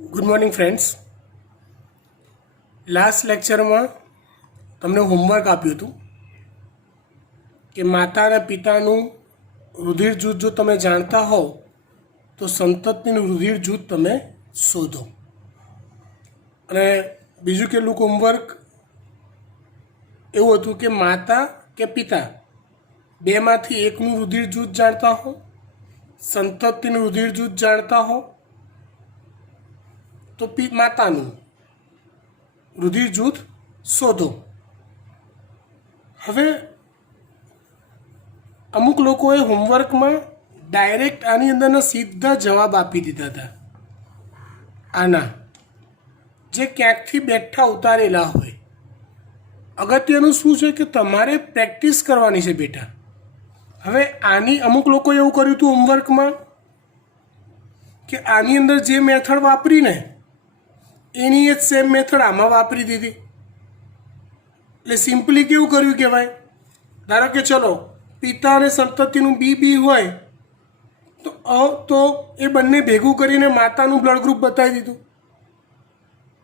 Good morning friends. Last લેક્ચરમાં તમને homework આપ્યું હતું કે માતા અને પિતાનું રુધિર જૂથ જો તમે જાણતા હોવ તો સંતતિનું રુધિર જૂથ તમે શોધો. અને બીજું કેટલું હોમવર્ક એવું હતું કે માતા કે પિતા બેમાંથી એકનું રુધિર જૂથ જાણતા હો, સંતતિનું રુધિર જૂથ જાણતા હો તો માતાનું રુધિર જૂથ શોધો. હવે અમુક લોકોએ હોમવર્કમાં ડાયરેક્ટ આની અંદરના સીધા જવાબ આપી દીધા હતા આના, જે ક્યાંકથી બેઠા ઉતારેલા હોય. અગત્યનું શું છે કે તમારે પ્રેક્ટિસ કરવાની છે બેટા. હવે આની અમુક લોકોએ એવું કર્યું હતું હોમવર્કમાં કે આની અંદર જે મેથડ વાપરીને એની જ સેમ મેથડ આમાં વાપરી દીધી. એટલે સિમ્પલી કેવું કર્યું કહેવાય, ધારો કે ચલો પિતા અને સંતતિનું બી હોય તો એ બંને ભેગું કરીને માતાનું બ્લડ ગ્રુપ બતાવી દીધું.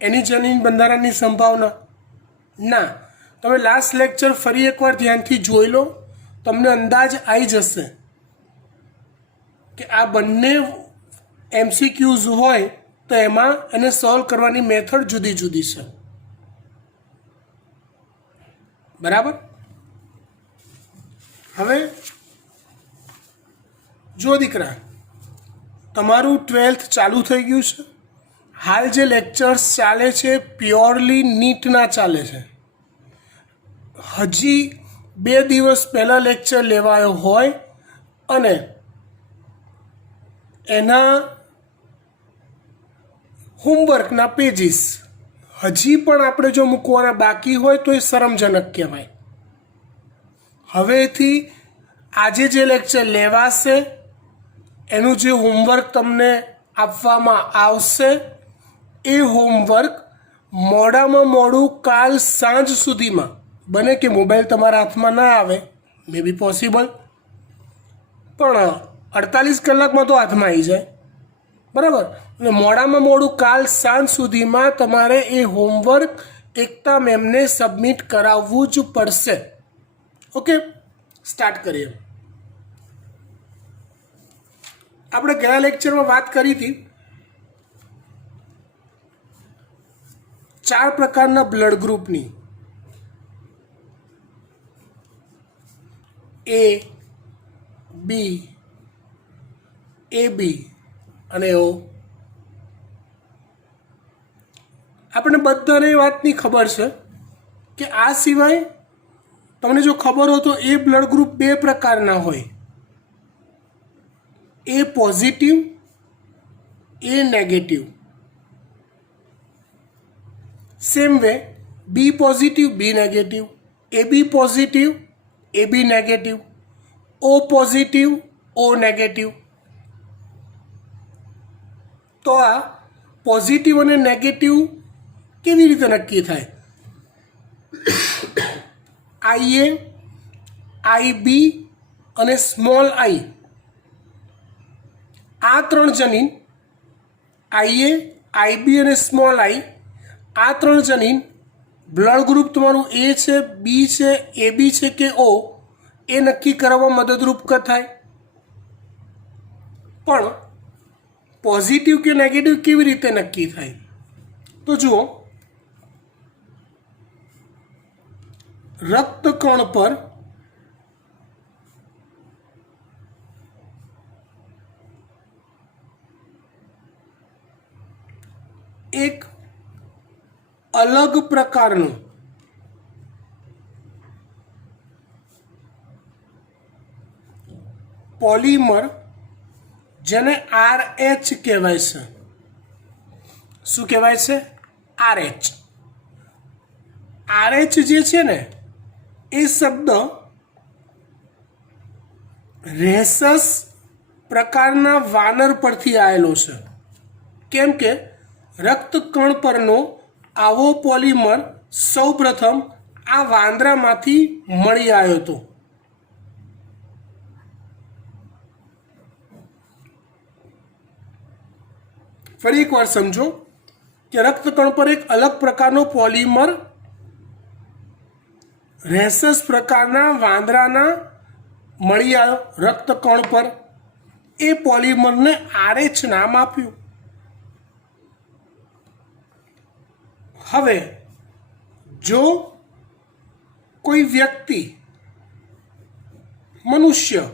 એની જનીન બંધારણની સંભાવના ના, તમે લાસ્ટ લેક્ચર ફરી એકવાર ધ્યાનથી જોઈ લો, તમને અંદાજ આવી જશે કે આ બંને MCQs હોય તો એમાં એને સોલ્વ કરવાની મેથડ જુદી જુદી છે. બરાબર. હવે જો દીકરા, તમારું 12th ચાલુ થઈ ગયું છે. હાલ જે લેક્ચર્સ ચાલે છે પ્યોરલી નીટના ચાલે છે. હજી 2 દિવસ પહેલાં લેક્ચર લેવાયો હોય અને એના હોમવર્કના પેજીસ હજી પણ આપણે જો મૂકવાના બાકી હોય તો એ શરમજનક કહેવાય. હવેથી આજે જે લેક્ચર લેવાશે એનું જે હોમવર્ક તમને આપવામાં આવશે એ હોમવર્ક મોડામાં મોડું કાલ સાંજ સુધીમાં, બને કે મોબાઈલ તમારા હાથમાં ના આવે, મે બી પોસિબલ, પણ 48 કલાકમાં તો હાથમાં આવી જાય. બરાબર. એટલે મોડામાં મોડું કાલ સાંજ સુધીમાં તમારે એ હોમવર્ક એકતા મેમને સબમિટ કરાવવું જ પડશે. ઓકે, સ્ટાર્ટ કરીએ. આપણે ગયા લેક્ચરમાં વાત કરી હતી 4 પ્રકારના બ્લડ ગ્રુપની. A, B, AB અને O. આપણે બધાને એ વાતની ખબર છે કે આ સિવાય તમને જો ખબર હોય તો એ બ્લડ ગ્રુપ 2 પ્રકારના હોય, A positive, A negative. Same way B positive, B negative, AB positive, AB negative, O positive, O negative. તો આ પોઝિટિવ અને નેગેટિવ કેવી રીતે નક્કી થાય? IA, IB અને સ્મોલ I, આ 3 જનીન, IA, IB અને સ્મોલ I, આ 3 જનીન બ્લડ ગ્રુપ તમારું A છે, B છે, AB છે કે O એ નક્કી કરવામાં મદદરૂપ થાય. પણ પોઝિટિવ કે નેગેટિવ કેવી રીતે નક્કી થાય? તો જુઓ, રક્તકણ પર એક અલગ પ્રકારનું પોલિમર જેને RH કહેવાય છે. શું કહેવાય છે? RH. RH જે છે ને એ શબ્દ રેસસ પ્રકારના વાનર પરથી આવેલો છે. કેમ કે રક્તકણ પરનો આવો પોલિમર સૌપ્રથમ આ વાંદરામાંથી મળી આવ્યો હતો. ફરી એકવાર સમજો કે રક્તકણ પર એક અલગ પ્રકારનો પોલિમર રેસસ પ્રકારના વાંદરાના મળી આવ્યો રક્તકણ પર. એ પોલિમરને RH નામ આપ્યું. હવે જો કોઈ વ્યક્તિ મનુષ્ય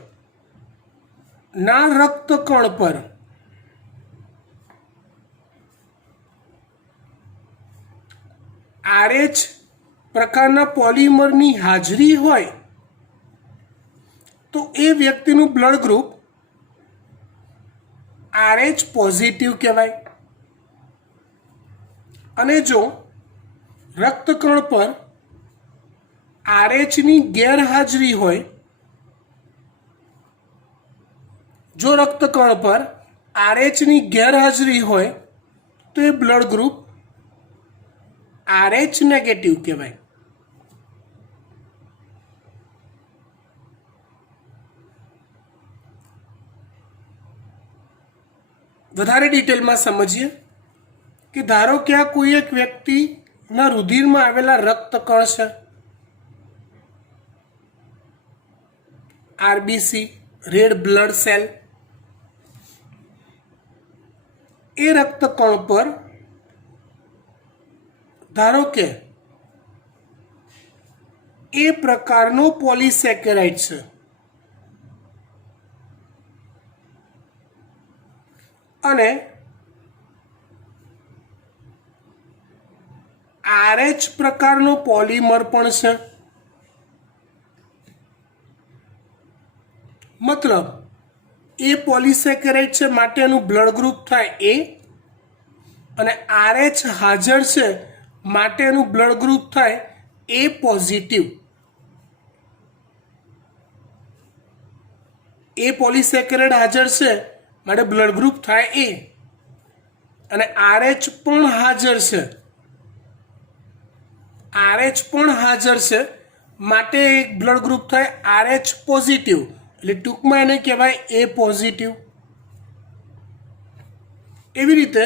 ના રક્તકણ પર RH પ્રકારના પોલિમરની હાજરી હોય તો એ વ્યક્તિનું બ્લડ ગ્રુપ RH પોઝિટિવ કહેવાય. અને જો રક્તકણ પર RHની ગેરહાજરી હોય, જો રક્તકણ પર RHની ગેરહાજરી હોય તો એ બ્લડ ગ્રુપ RH નેગેટિવ કહેવાય. વધારે ડિટેલમાં સમજીએ કે ધારો કે આ કોઈ એક વ્યક્તિના રુધિરમાં આવેલા રક્તકણ છે, RBC રેડ બ્લડ સેલ. એ રક્તકણ પર ધારો કે એ પ્રકારનો પોલિસેકેરાઇડ છે અને RH પ્રકારનો પોલિમર પણ છે. મતલબ એ પોલિસેકેરાઇડ છે માટે એનું બ્લડ ગ્રુપ થાય A અને RH હાજર છે માટે એનું બ્લડ ગ્રુપ થાય A પોઝિટિવ. એ પોલિસેકેરાઇડ હાજર છે માટે બ્લડ ગ્રુપ થાય A અને RH પણ હાજર છે, RH પણ હાજર છે માટે એક બ્લડ ગ્રુપ થાય RH પોઝિટિવ. એટલે ટૂંકમાં એને કહેવાય A પોઝિટિવ. એવી રીતે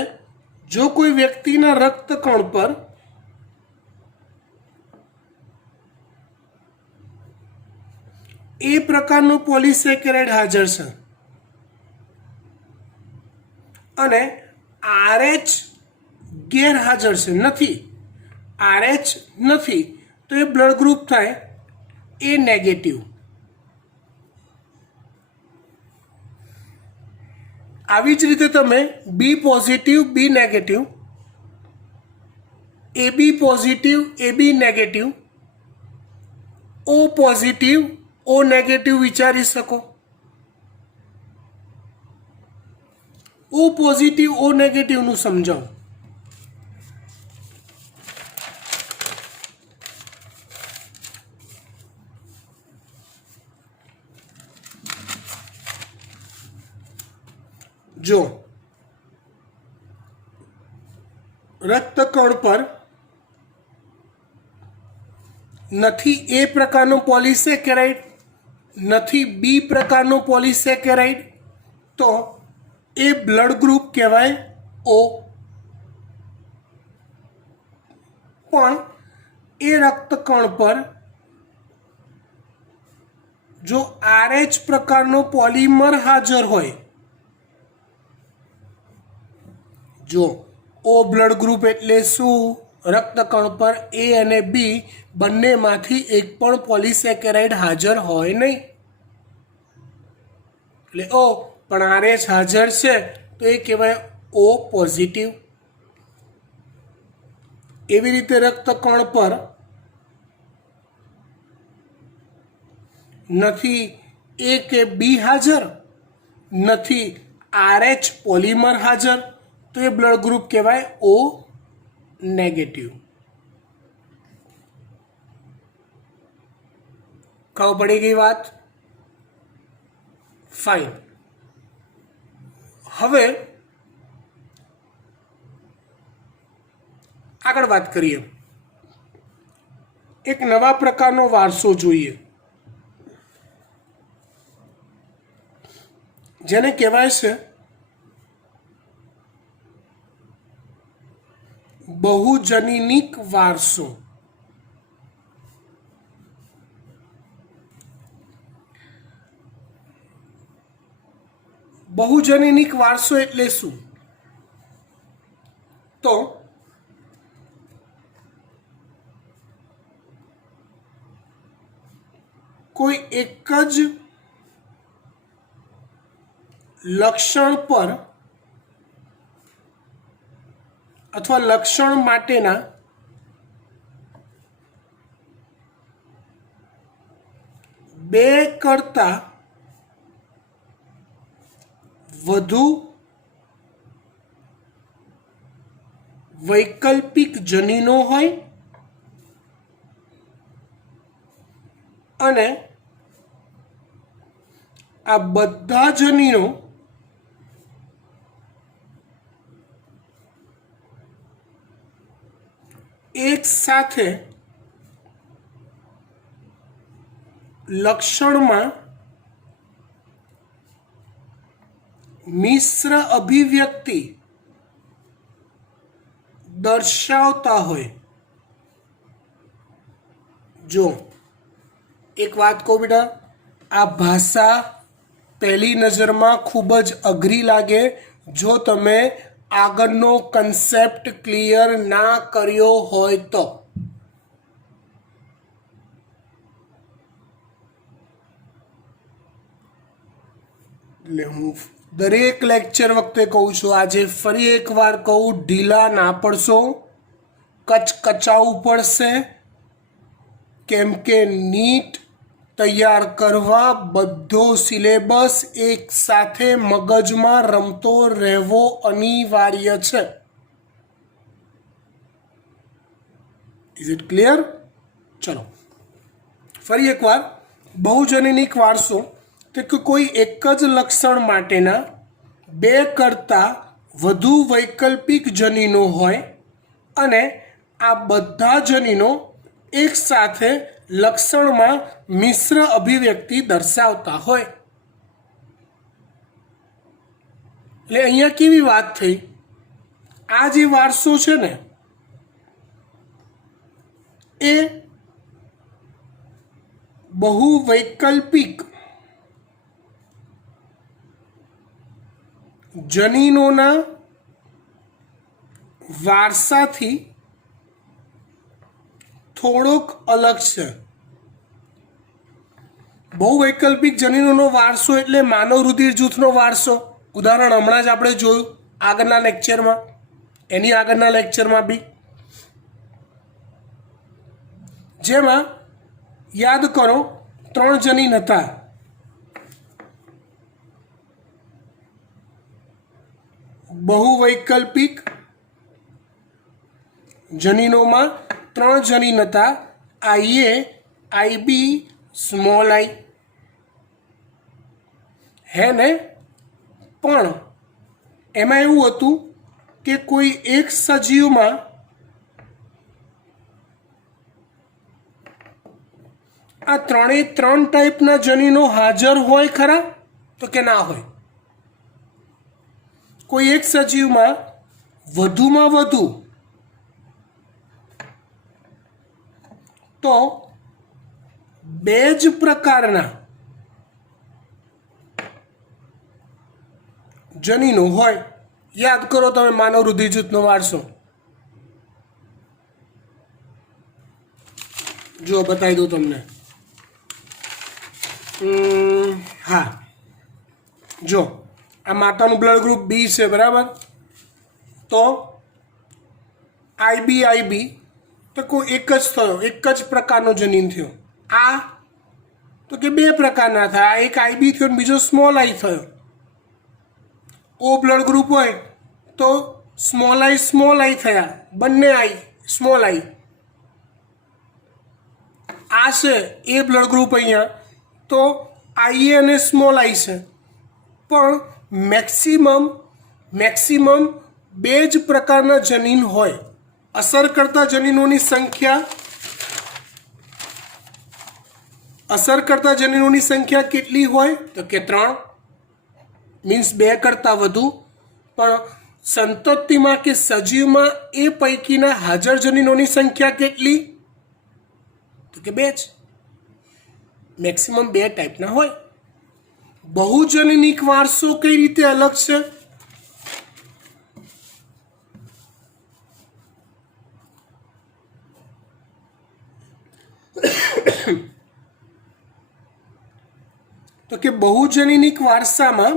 જો કોઈ વ્યક્તિના રક્તકણ પર એ પ્રકારનું પોલિસેકેરાઇડ હાજર છે અને RH ગેરહાજર છે, નથી, RH નથી, તો એ બ્લડ ગ્રુપ થાય A નેગેટિવ. આવી જ રીતે તમે B positive B negative, AB positive AB negative, O positive O negative વિચારી શકો. O પોઝિટિવ O નેગેટિવનું સમજાવું. જો રક્તકણ પર નથી A પ્રકારનો પોલિસેકેરાઇડ, નથી B પ્રકારનો પોલિસેકેરાઇડ, તો એ બ્લડ ગ્રુપ કહેવાય O. પણ એ રક્તકણ પર જો RH પ્રકારનો પોલિમર હાજર હોય, જો O બ્લડ ગ્રુપ એટલે શું? રક્તકણ પર A અને B બંનેમાંથી એક પણ પોલિસેકેરાઇડ હાજર હોય નહીં, એટલે O. પણ RH હાજર છે તો એ કહેવાય O પોઝિટિવ. એવી રીતે રક્તકણ પર નથી A કે B હાજર, નથી RH પોલિમર હાજર, તો એ બ્લડ ગ્રુપ કહેવાય O નેગેટિવ. ખબર પડી ગઈ વાત? ફાઇન. હવે આગળ વાત કરીએ. એક નવા પ્રકારનો વારસો જોઈએ જેને કહેવાય છે બહુજનીનિક વારસો. બહુજનીનિક વારસો એટલે શું? તો કોઈ એક જ લક્ષણ પર અથવા લક્ષણ માટેના બે કરતાં વધુ વૈકલ્પિક જનીનો હોય અને આ બધા જનીનો એક સાથે લક્ષણમાં મિશ્ર અભિવ્યક્તિ દર્શાવતા હોય. જો એક વાત કહું બેટા, આ ભાષા પહેલી નજરમાં ખૂબ જ અઘરી લાગે જો તમે આગળનો કન્સેપ્ટ ક્લિયર ના કર્યો હોય તો. એટલે હું દરેક લેક્ચર વખતે કહું છું, આજે ફરી એકવાર કહું, ઢીલા ના પડશો, કચકચાવવું પડશે, કેમ કે નીટ તૈયાર કરવા બધો સિલેબસ એક સાથે મગજમાં રમતો રહેવો અનિવાર્ય છે. Is it clear? ચલો ફરી એકવાર, બહુજનીનિક વારસો તો કે કોઈ એક જ લક્ષણ માટેના બે કરતાં વધુ વૈકલ્પિક જનીનો હોય અને આ બધા જનીનો એક સાથે લક્ષણમાં મિશ્ર અભિવ્યક્તિ દર્શાવતા હોય. એટલે અહીંયા કેવી વાત થઈ? આ જે વારસો છે ને એ બહુ વૈકલ્પિક જનીનોના વારસાથી થોડોક અલગ છે. બહુ વૈકલ્પિક જનીનોનો વારસો એટલે માનવ રુધિર જૂથનો વારસો. ઉદાહરણ હમણાં જ આપણે જોયું આગળના લેક્ચરમાં, એની આગળના લેક્ચરમાં બી, જેમાં યાદ કરો 3 જનીન હતા. બહુ વૈકલ્પિક જનીનોમાં 3 જનીન હતા, IA, IB, સ્મોલ આઈ, હે ને? પણ એમાં એવું હતું કે કોઈ એક સજીવમાં આ 3 ટાઈપના જનીનો હાજર હોય ખરા? તો કે ના હોય. કોઈ એક સજીવમાં વધુમાં વધુ તો 2 જ પ્રકારના જનીનો હોય. યાદ કરો તમે માનવ રુધિર જૂથનો વારસો. જો બતાવી દઉં તમને. હા, જો આ માતાનું બ્લડ ગ્રુપ બી છે, બરાબર? તો IB તો કોઈ એક જ થયો, એક જ પ્રકારનો જનીન થયો. આ તો કે 2 પ્રકારના થયા, એક IB થયો અને બીજો સ્મોલ આઈ થયો. ઓ બ્લડ ગ્રુપ હોય તો સ્મોલ આઈ થયા, બંને આઈ સ્મોલ આઈ. આ છે એ બ્લડ ગ્રુપ અહીંયા, તો IA અને સ્મોલ આઈ છે. પણ મેક્સિમમ 2 જ પ્રકારના જનીન હોય. અસર કરતા જનીનોની સંખ્યા કેટલી હોય? તો કે 3, મીન્સ 2 કરતાં વધુ. પણ સંતતિમાં કે સજીવમાં એ પૈકીના હાજર જનીનોની સંખ્યા કેટલી? તો કે 2 જ. મેક્સિમમ 2 ટાઈપના હોય. બહુજનીનિક વારસો કઈ રીતે અલગ છે? તો કે બહુજનીનિક વારસામાં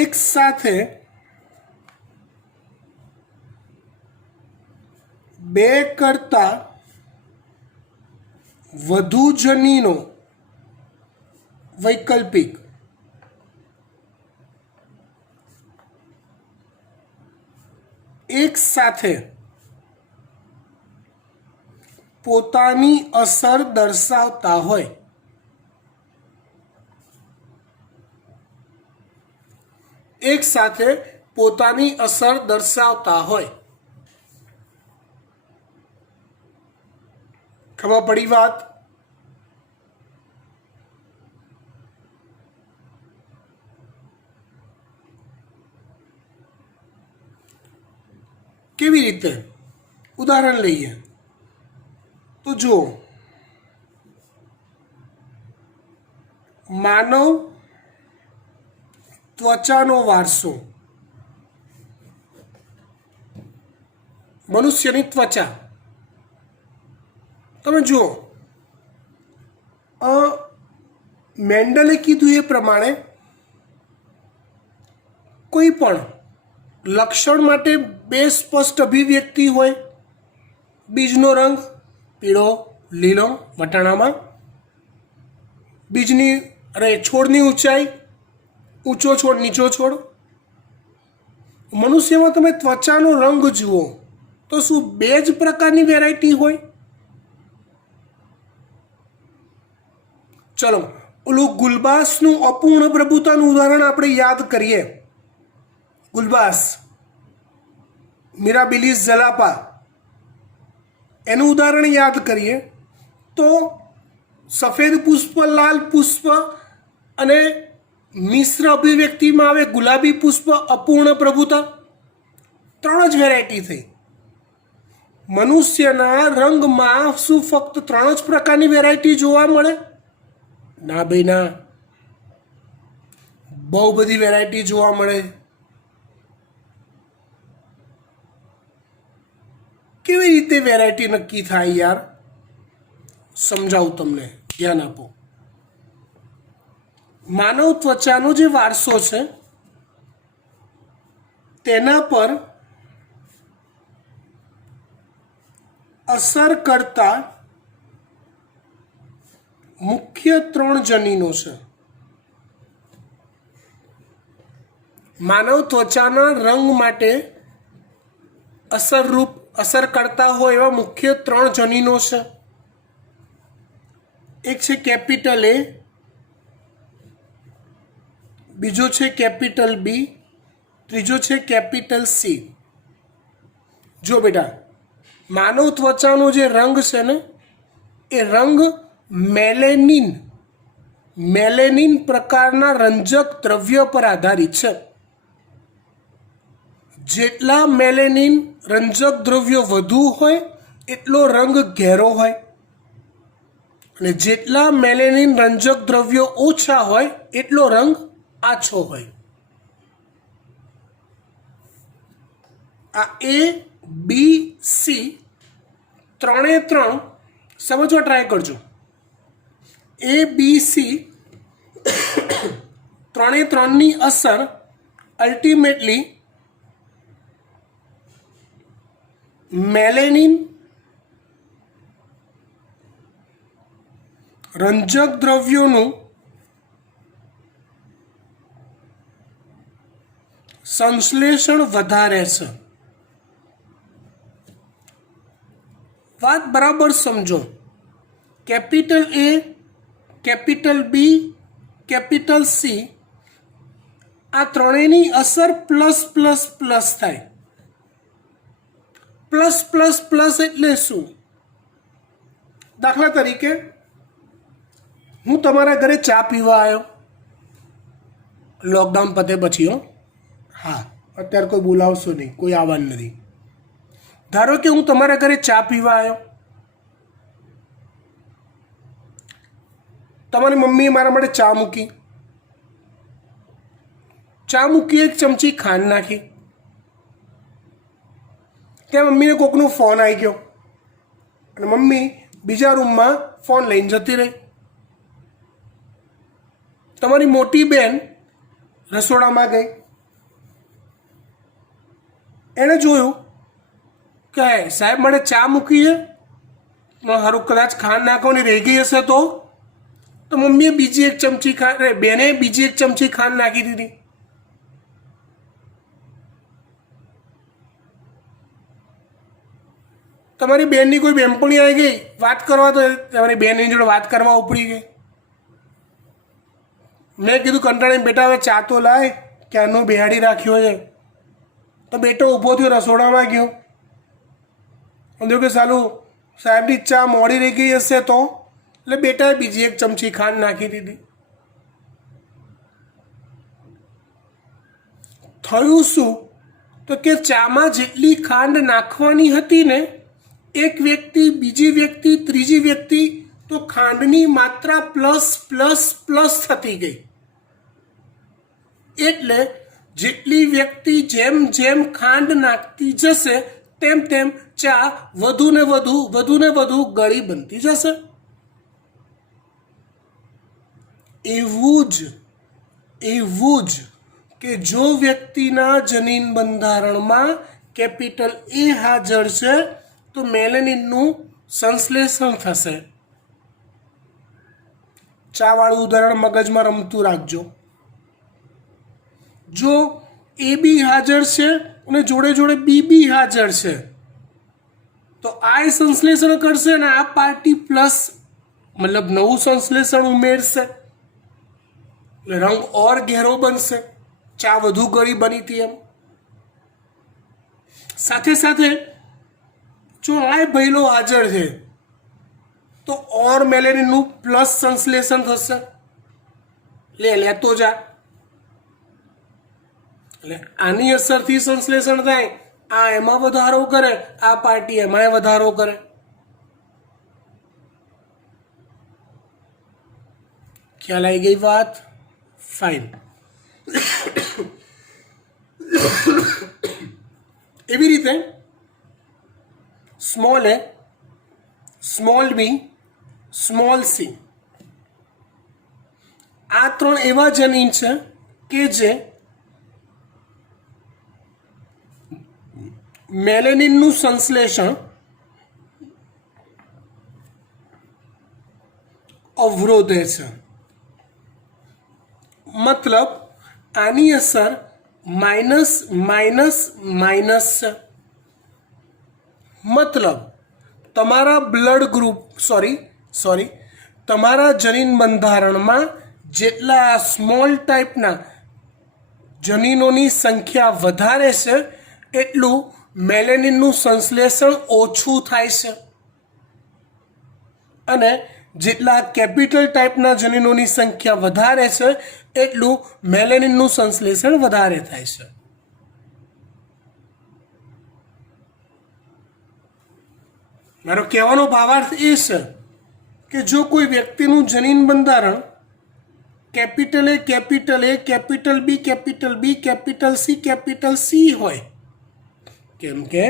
એક સાથે 2 કરતાં વધુ જનીનો વૈકલ્પિક એક સાથે પોતાની અસર દર્શાવતા હોય. એક સાથે પોતાની અસર દર્શાવતા હોય. ખબર પડી વાત? કેવી રીતે? ઉદાહરણ લઈએ તો જુઓ, માનવ ત્વચાનો વારસો, મનુષ્યની ત્વચા. તમે જુઓ, મેન્ડલે કીધું એ પ્રમાણે કોઈ પણ લક્ષણ માટે 2 સ્પષ્ટ અભિવ્યક્તિ હોય. બીજનો રંગ પીળો, લીલો વટાણામાં. છોડની ઊંચાઈ, ઊંચો છોડ, નીચો છોડ. મનુષ્યમાં તમે ત્વચાનો રંગ જુઓ તો શું 2 જ પ્રકારની વેરાયટી હોય? ચલો, ઓલું ગુલબાસનું અપૂર્ણ પ્રભુતાનું ઉદાહરણ આપણે યાદ કરીએ. ગુલબાસ, મિરાબિલિસ ઝલાપા, એનું ઉદાહરણ યાદ કરીએ તો સફેદ પુષ્પ, લાલ પુષ્પ અને મિશ્ર અભિવ્યક્તિમાં આવે ગુલાબી પુષ્પ, અપૂર્ણ પ્રભુતા. 3 જ વેરાયટી થઈ. મનુષ્યના રંગમાં શું ફક્ત 3 જ પ્રકારની વેરાયટી જોવા મળે? ના ભાઈ ના, બહુ બધી વેરાયટી જોવા મળે. કેવી રીતે વેરાયટી નક્કી થાય યાર? સમજાવું તમને, ધ્યાન આપો. માનવ ત્વચાનો જે વારસો છે તેના પર અસર કરતા મુખ્ય 3 જનીનો છે. માનવ ત્વચાના રંગ માટે અસર કરતા હોય એવા મુખ્ય 3 જનીનો છે. એક છે કેપિટલ A, બીજો છે કેપિટલ B, ત્રીજો છે કેપિટલ C. જો બેટા, માનવ ત્વચાનો જે રંગ છે ને એ રંગ મેલેનિન પ્રકારના રંજક દ્રવ્ય પર આધારિત છે. જેટલા મેલેનિન રંજક દ્રવ્યો વધુ હોય એટલો રંગ ઘેરો હોય, અને જેટલા મેલેનિન રંજક દ્રવ્યો ઓછા હોય એટલો રંગ આછો હોય. આ A, B, C 3 સમજવા ટ્રાય કરજો. A, B, C 3ની અસર અલ્ટિમેટલી મેલેનિન રંજક દ્રવ્યોનું સંશ્લેષણ વધારે છે. વાત બરાબર સમજો. Capital A, capital B, capital C આ ત્રણેયની અસર પ્લસ પ્લસ પ્લસ થાય. પ્લસ પ્લસ પ્લસ એટલે શું? દાખલા તરીકે હું તમારા ઘરે ચા પીવા આવ્યો, લોકડાઉન પતે પછી હો. હા, અત્યારે કોઈ બોલાવશો નહીં, કોઈ આવવાનું નથી. ધારો કે હું તમારા ઘરે ચા પીવા આવ્યો, તમારી મમ્મીએ મારા માટે ચા મૂકી, એક ચમચી ખાંડ નાખી. ત્યાં મમ્મીને કોકનો ફોન આવી ગયો અને મમ્મી બીજા રૂમમાં ફોન લઈને જતી રહી. તમારી મોટી બહેન રસોડામાં ગઈ, એણે જોયું કે સાહેબ મારે ચા મૂકી છે, સારું કદાચ ખાંડ નાખવાની રહી ગઈ હશે તો મમ્મીએ બીજી એક ચમચી બેને બીજી એક ચમચી ખાંડ નાખી દીધી. તમારી બેનની કોઈ બેનપણી આવી ગઈ વાત કરવા, તો તમારી બેનની જોડે વાત કરવા ઉપડી ગઈ. મેં કીધું કંટાળીને બેટા હવે ચા તો લાય, ક્યાંનો બેહાડી રાખ્યો છે. તો બેટો ઊભો થયો, રસોડામાં ગયો, સમજો કે સાલું સાહેબની ચા મોડી રહી ગઈ હશે તો, એટલે બેટાએ બીજી એક ચમચી ખાંડ નાખી દીધી. થયું શું? તો કે ચામાં જેટલી ખાંડ નાખવાની હતી ને, એક વ્યક્તિ, બીજી વ્યક્તિ, ત્રીજી વ્યક્તિ, તો ખાંડની માત્રા પ્લસ પ્લસ પ્લસ થતી ગઈ. એટલે જેટલી વ્યક્તિ જેમ જેમ ખાંડ નાખતી જશે તેમ તેમ ચા વધુ ને વધુ ગળી બનતી જશે. એવું જ કે જો વ્યક્તિના જનીન બંધારણમાં કેપિટલ એ હાજર છે તો મેલેનિનનું સંશ્લેષણ થશે. ચાવાળું ઉદાહરણ મગજમાં રમતું રાખજો. જો એ બી હાજર છે અને જોડે જોડે બી બી હાજર છે તો આ સંશ્લેષણ કરશે અને આ પાર્ટી પ્લસ મતલબ નવું સંશ્લેષણ ઉમેરશે, એટલે રંગ ઓર ગહેરો બનશે, ચા વધુ ગળી બની હતી એમ. સાથે સાથે જો આ ભયલો હાજર છે તો ઓર મેલેનિનનું પ્લસ સંશ્લેષણ થશે. લેતો જા, એટલે આની અસરથી સંશ્લેષણ થાય, આ એમાં વધારો કરે, આ પાર્ટી એમાં વધારો કરે. ખ્યાલ આવી ગઈ વાત? ફાઇન. એવી રીતે સ્મોલ એ, સ્મોલ બી, સ્મોલ સી, આ ત્રણ એવા જનીન છે કે જે મેલેનિનનું સંશ્લેષણ અવરોધે છે. મતલબ આની અસર માઇનસ માઇનસ માઇનસ છે. મતલબ તમારા બ્લડ ગ્રુપ તમારા જનીન બંધારણમાં જેટલા સ્મોલ ટાઈપના જનીનોની સંખ્યા વધારે છે એટલું મેલેનિનનું સંશ્લેષણ ઓછું થાય છે, અને જેટલા કેપિટલ ટાઈપના જનીનોની સંખ્યા વધારે છે એટલું મેલેનિનનું સંશ્લેષણ વધારે થાય છે. મારો કહેવાનો ભાવાર્થ એ છે કે જો કોઈ વ્યક્તિનું જનીન બંધારણ capital A, capital A, capital B, capital B, capital C હોય, કેમ કે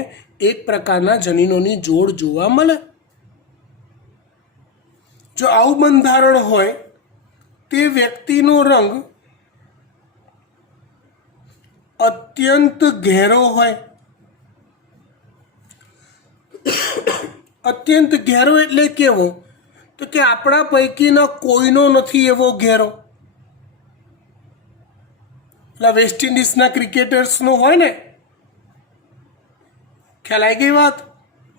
એક પ્રકારના જનીનોની જોડ જોવા મળે. જો આવું બંધારણ હોય તે વ્યક્તિનો રંગ અત્યંત ઘેરો હોય. અત્યંત ઘેરો એટલે કેવો? તો કે આપણા પૈકીના કોઈનો નથી એવો ઘેરો. એટલે વેસ્ટ ઇન્ડિઝના ક્રિકેટર્સનો હોય ને, ખ્યાલ આવી ગઈ વાત?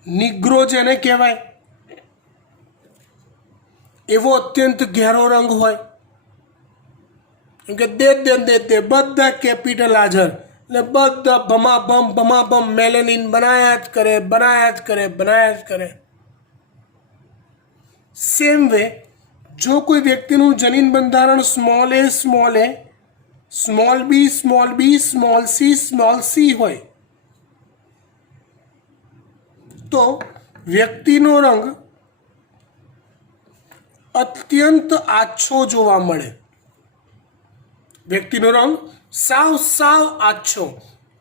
નિગ્રો જેને કહેવાય, એવો અત્યંત ઘેરો રંગ હોય. કેમ કે દે બધા કેપિટલ હાજર, એટલે બધા ભમાભમ મેલેનિન બનાયા જ કરે. સેમ વે જો કોઈ વ્યક્તિનું જનીન બંધારણ સ્મોલ એ, સ્મોલ બી સ્મોલ સી હોય તો વ્યક્તિનો રંગ અત્યંત આછો જોવા મળે. વ્યક્તિનો રંગ સાવ આછો.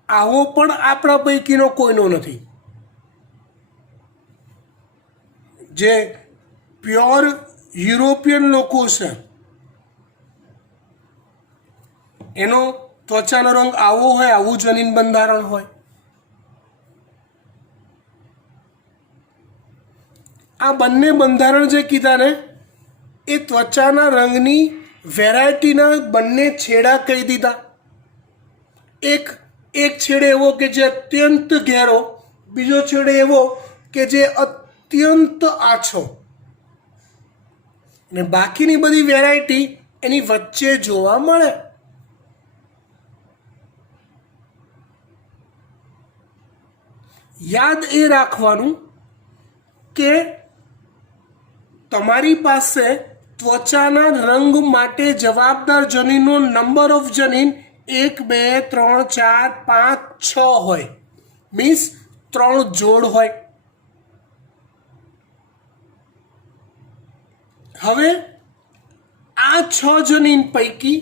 આવો પણ આપણા પૈકીનો કોઈનો નથી. જે પ્યોર યુરોપિયન લોકો છે એનો ત્વચાનો રંગ આવો હોય, આવું જનીન બંધારણ હોય. આ બંને બંધારણ જે કીધા ને એ ત્વચાના રંગની વેરાયટીના બંને છેડા કહી દીધા. એક છેડે એવો કે જે અત્યંત ઘેરો, બીજો છેડે એવો કે જે અત્યંત આછો, અને બાકીની બધી વેરાયટી એની વચ્ચે જોવા મળે. યાદ એ રાખવાનું કે તમારી પાસે ત્વચાના રંગ માટે જવાબદાર જનીનનો નંબર ઓફ જનીન 1 2 3 4 5 6 હોય. મીન્સ 3 જોડ હોય. હવે આ 6 જનીન પૈકી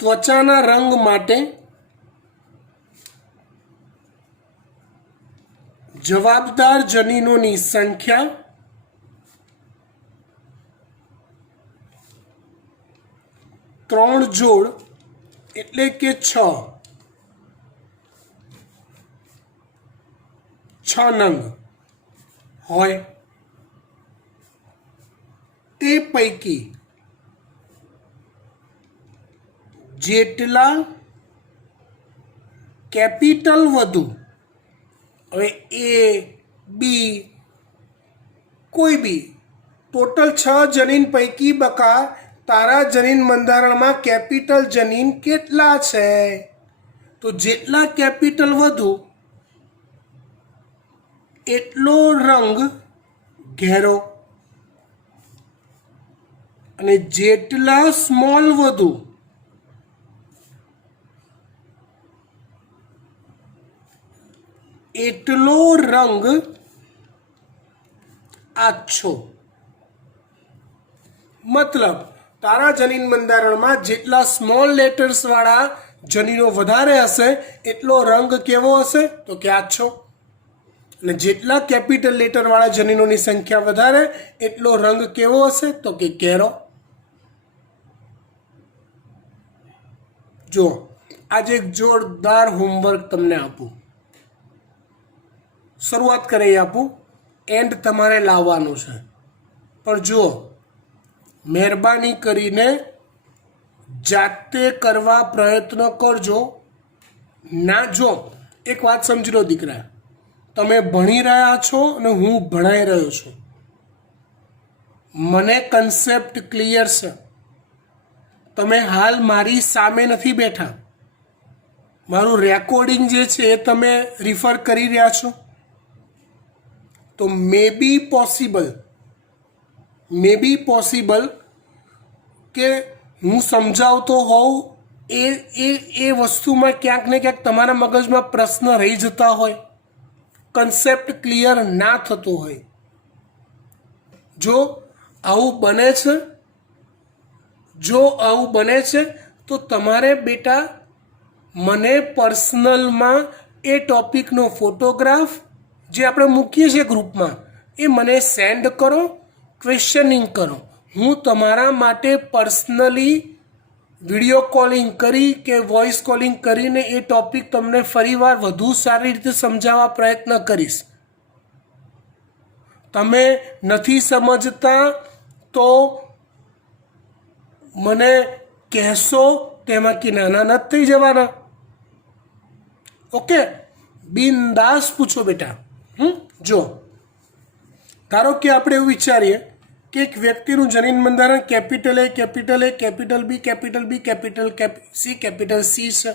ત્વચાના રંગ માટે જવાબદાર જનીનોની સંખ્યા 3 જોડ એટલે કે 6 નંગ હોય. તે પૈકી જેટલા કેપિટલ વધુ, હવે એ બી કોઈ બી ટોટલ 6 જનીન પૈકી બકા તારા જનીન બંધારણમાં કેપિટલ જનીન કેટલા છે? તો જેટલા કેપિટલ વધુ એટલો રંગ ઘેરો, અને જેટલા સ્મોલ વધુ એટલો રંગ આછો. મતલબ તારા જનીન બંધારણમાં જેટલા સ્મોલ લેટર્સ વાળા જનીનો વધારે હશે એટલો રંગ કેવો હશે? તો કે આછો. અને જેટલા કેપિટલ લેટર વાળા જનીનોની સંખ્યા વધારે એટલો રંગ કેવો હશે? તો કે ઘેરો. જો આજે એક જોરદાર હોમવર્ક તમને આપું, શરૂઆત કરી આપું, એન્ડ તમારે લાવવાનું છે. પણ જુઓ, મહેરબાની કરીને જાતે કરવા પ્રયત્ન કરજો. ના, જો એક વાત સમજી લો દીકરા, તમે ભણી રહ્યા છો અને હું ભણાઈ રહ્યો છું, મને કન્સેપ્ટ ક્લિયર છે. તમે હાલ મારી સામે નથી બેઠા, મારું રેકોર્ડિંગ જે છે એ તમે રિફર કરી રહ્યા છો. તો મે બી પોસિબલ કે હું સમજાવતો હોઉં એ વસ્તુમાં ક્યાંક ને ક્યાંક તમારા મગજમાં પ્રશ્ન રહી જતા હોય, કન્સેપ્ટ ક્લિયર ના થતો હોય. જો આવું બને છે તો તમારે બેટા મને પર્સનલમાં એ ટોપિકનો ફોટોગ્રાફ જે આપણે મૂકીએ છીએ ગ્રુપમાં એ મને સેન્ડ કરો, ક્વેશ્ચનિંગ કરો. હું તમારા માટે પર્સનલી વિડીયો કોલિંગ કરી કે વોઇસ કોલિંગ કરીને એ ટોપિક તમને ફરીવાર વધુ સારી રીતે સમજાવવા પ્રયત્ન કરીશ. તમે નથી સમજતા તો મને કહેશો, તેમાં કે નાના નથી થઈ જવાના. ઓકે, બિંદાસ પૂછો બેટા. જો ધારો કે આપણે એવું વિચારીએ કે એક વ્યક્તિનું જનીન બંધારણ capital A, capital A, capital B, capital B, capital C, capital C છે.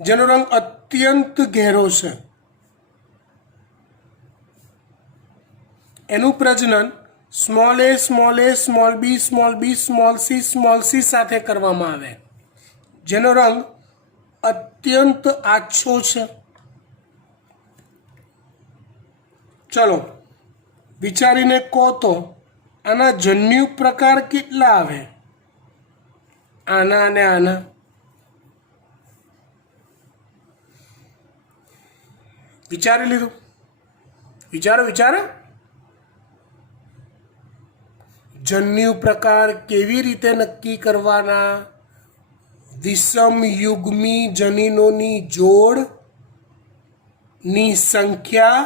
જેનો રંગ અત્યંત ઘેરો છે, એનું પ્રજનન small a small b small c સાથે કરવામાં આવે, જેનો રંગ અત્યંત આછો છે. ચલો વિચારીને કહો તો આના જન્યુ પ્રકાર કેટલા આવે? આના અને આના વિચારી લીધું? વિચારો. જન્યુ પ્રકાર કેવી રીતે નક્કી કરવાના? વિષમ યુગ્મી જનીનોની જોડની સંખ્યા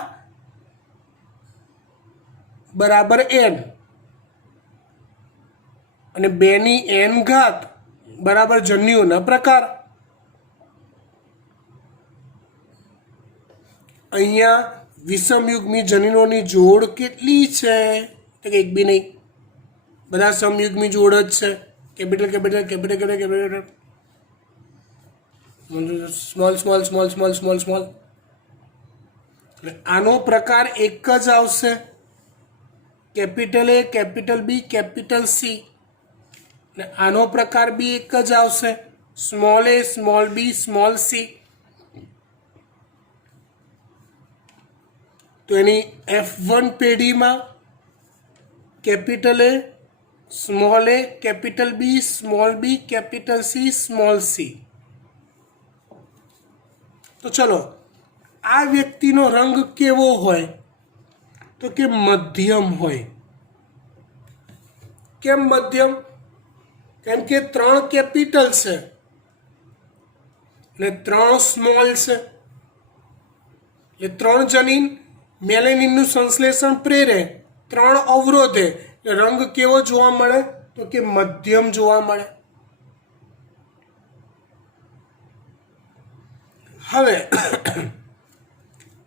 બરાબર n અને 2ની n ઘાત બરાબર જન્યુઓના પ્રકાર. અહીંયા વિષમયુગ્મી જનીનોની જોડ કેટલી છે? તો કે એક બી નહીં, બધા સમયુગ્મી જોડ જ છે. Capital small. આનો પ્રકાર એક જ આવશે, capital A capital B capital C. ને આનો પ્રકાર બી એક જ આવશે, small a small b small c. તો એની F1 પેઢીમાં capital A small a capital B small b capital C small c. તો ચલો આ વ્યક્તિનો રંગ કેવો હોય? તો કે મધ્યમ હોય. કેમ મધ્યમ? કેમ કે 3 કેપિટલ છે ને 3 સ્મોલ છે, એટલે 3 જનીન મેલેનિનનું સંશ્લેષણ પ્રેરે, 3 અવરોધે, રંગ કેવો જોવા મળે? તો કે મધ્યમ જોવા મળે. હવે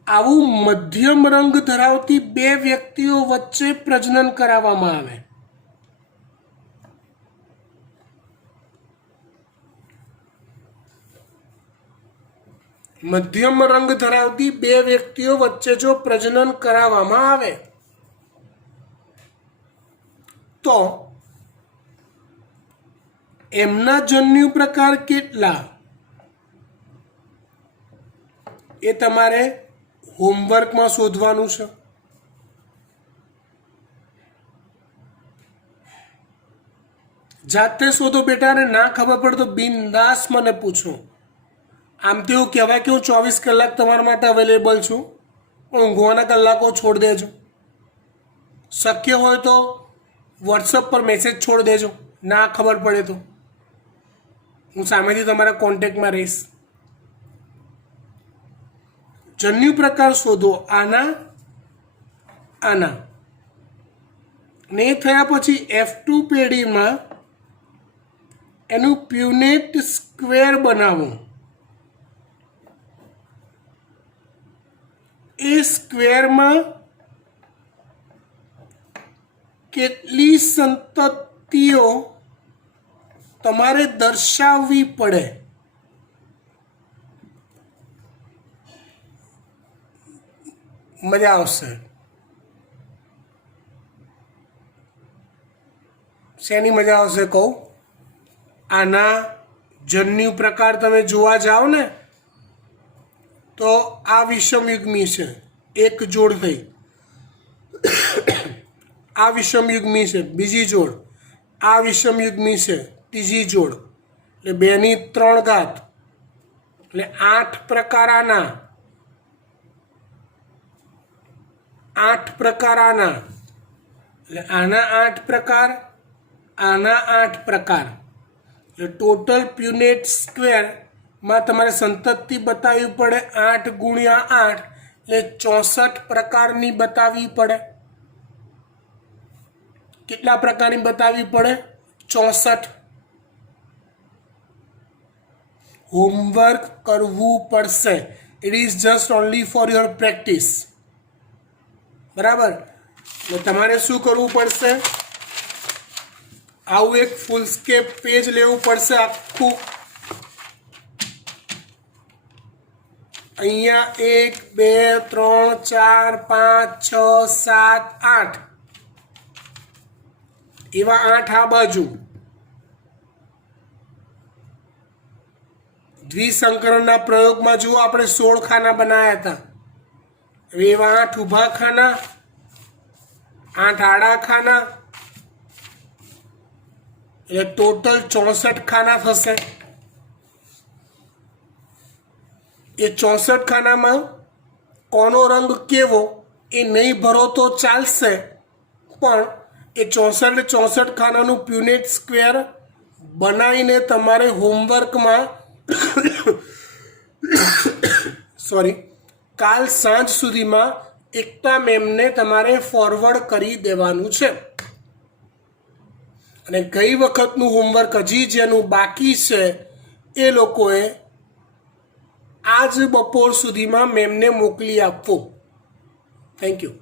આવું મધ્યમ રંગ ધરાવતી બે વ્યક્તિઓ વચ્ચે પ્રજનન કરાવવામાં આવે. મધ્યમ રંગ ધરાવતી બે વ્યક્તિઓ વચ્ચે જો પ્રજનન કરાવવામાં આવે તો એમના જન્યુ પ્રકાર કેટલા એ તમારે હોમવર્કમાં શોધવાનું છે. જાતે શોધો બેટા, ને ના ખબર પડે તો બિંદાસ મને પૂછો. આમ તો એવું કહેવાય કે હું 24 કલાક તમારા માટે અવેલેબલ છું, પણ ઊંઘવાના કલાકો છોડ દેજો. શક્ય હોય તો વોટ્સઅપ પર મેસેજ છોડ દેજો, ના ખબર પડે તો હું સામેથી તમારા કોન્ટેક્ટમાં રહીશ. જન્યુ પ્રકાર શોધો, આના ને થયા પછી F2 પેઢીમાં એનું પ્યુનેટ સ્ક્વેર બનાવો. એ સ્ક્વેરમાં કેટલી સંતતિઓ તમારે દર્શાવવી પડે? મજા આવશે. શેની મજા આવશે કહું? આના જન્યુ પ્રકાર તમે જોવા જાઓ ને તો આ વિષમયુગ્મી છે, એક જોડ થઈ. આ વિષમયુગ્મી છે, બીજી જોડ. આ વિષમયુગ્મી છે, ત્રીજી જોડ. એટલે 2ની 3 ઘાત, એટલે 8 પ્રકાર આના, 8 પ્રકાર આના, એટલે આના 8 પ્રકાર, આના 8 પ્રકાર. એટલે ટોટલ પ્યુનેટ સ્ક્વેરમાં તમારે સંતતિ બતાવવી પડે 8 ગુણ્યા 8, એટલે 64 પ્રકારની બતાવવી પડે. કેટલા પ્રકારની બતાવવી પડે? 64. હોમવર્ક કરવું પડશે. It is just only for your practice. બરાબર? એટલે તમારે શું કરવું પડશે? આવું એક ફૂલ સ્કેપ પેજ લેવું પડશે આખું. અહીંયા 1 2 3 4 5 6 7 8 એવા 8 આ બાજુ. દ્વિસંકરણના પ્રયોગમાં જુઓ આપણે 16 ખાના બનાવ્યા હતા. હવે એવા 8 ઊભા ખાના, 8 આડા ખાના, એટલે ટોટલ 64 ખાના થશે. એ 64 ખાનામાં કોનો રંગ કેવો એ નહીં ભરો તો ચાલશે, પણ એ 64 ખાનાનું પ્યુનેટ સ્ક્વેર બનાવીને તમારે હોમવર્કમાં કાલ સાંજ સુધીમાં એકતા મેમને તમારે ફોરવર્ડ કરી દેવાનું છે. અને ગઈ વખતનું હોમવર્ક હજી જેનું બાકી છે એ લોકોએ આજ બપોર સુધીમાં મેમને મોકલી આપવું. Thank you.